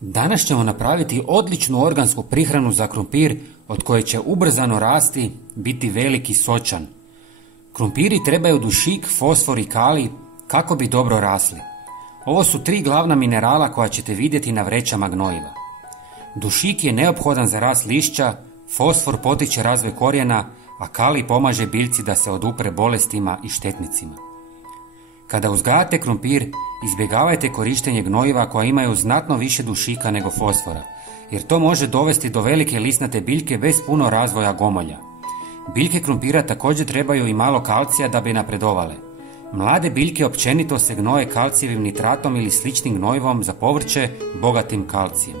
Danas ćemo napraviti odličnu organsku prihranu za krumpir od koje će ubrzano rasti, biti velik i sočan. Krumpiri trebaju dušik, fosfor i kalij kako bi dobro rasli. Ovo su 3 glavna minerala koja ćete vidjeti na vrećama gnojiva. Dušik je neophodan za rast lišća, fosfor potiče razvoj korijena, a kalij pomaže biljci da se odupre bolestima i štetnicima. Kada uzgajate krumpir, izbjegavajte korištenje gnojiva koja imaju znatno više dušika nego fosfora, jer to može dovesti do velike lisnate biljke bez puno razvoja gomolja. Biljke krumpira također trebaju i malo kalcija da bi napredovale. Mlade biljke općenito se gnoje kalcijevim nitratom ili sličnim gnojivom za povrće bogatim kalcijem.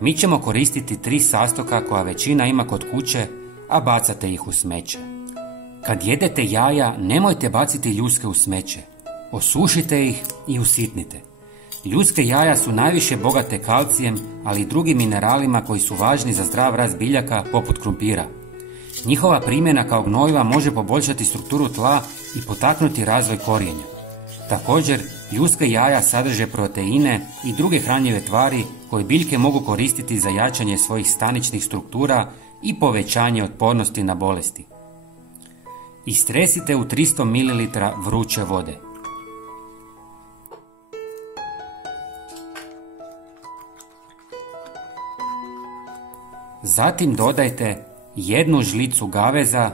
Mi ćemo koristiti 3 sastojka koja većina ima kod kuće, a bacate ih u smeće. Kad jedete jaja, nemojte baciti ljuske u smeće. Osušite ih i usitnite. Ljudske jaja su najviše bogate kalcijem, ali i drugim mineralima koji su važni za zdrav rast biljaka poput krumpira. Njihova primjena kao gnojiva može poboljšati strukturu tla i potaknuti razvoj korijenja. Također, ljudske jaja sadrže proteine i druge hranjive tvari koje biljke mogu koristiti za jačanje svojih staničnih struktura i povećanje otpornosti na bolesti. Istresite u 300 ml vruće vode. Zatim dodajte 1 žlicu gaveza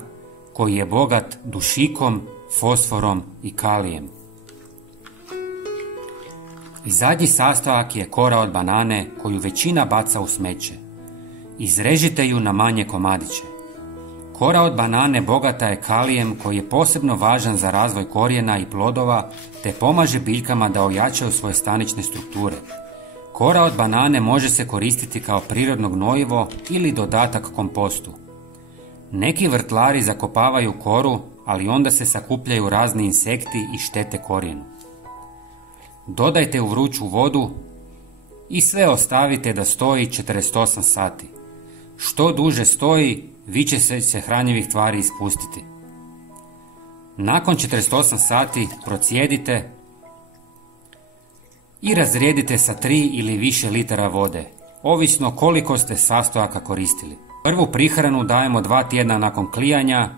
koji je bogat dušikom, fosforom i kalijem. I zadnji sastojak je kora od banane koju većina baca u smeće. Izrežite ju na manje komadiće. Kora od banane bogata je kalijem koji je posebno važan za razvoj korijena i plodova te pomaže biljkama da ojačaju svoje stanične strukture. Kora od banane može se koristiti kao prirodno gnojivo ili dodatak kompostu. Neki vrtlari zakopavaju koru, ali onda se sakupljaju razni insekti i štete korijenu. Dodajte u vruću vodu i sve ostavite da stoji 48 sati. Što duže stoji, više će se hranjivih tvari ispustiti. Nakon 48 sati procijedite i razrijedite sa 3 ili više litara vode, ovisno koliko ste sastojaka koristili. Prvu prihranu dajemo 2 tjedna nakon klijanja,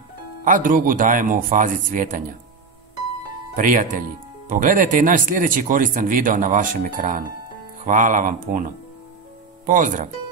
a drugu dajemo u fazi cvjetanja. Prijatelji, pogledajte i naš sljedeći koristan video na vašem ekranu. Hvala vam puno. Pozdrav!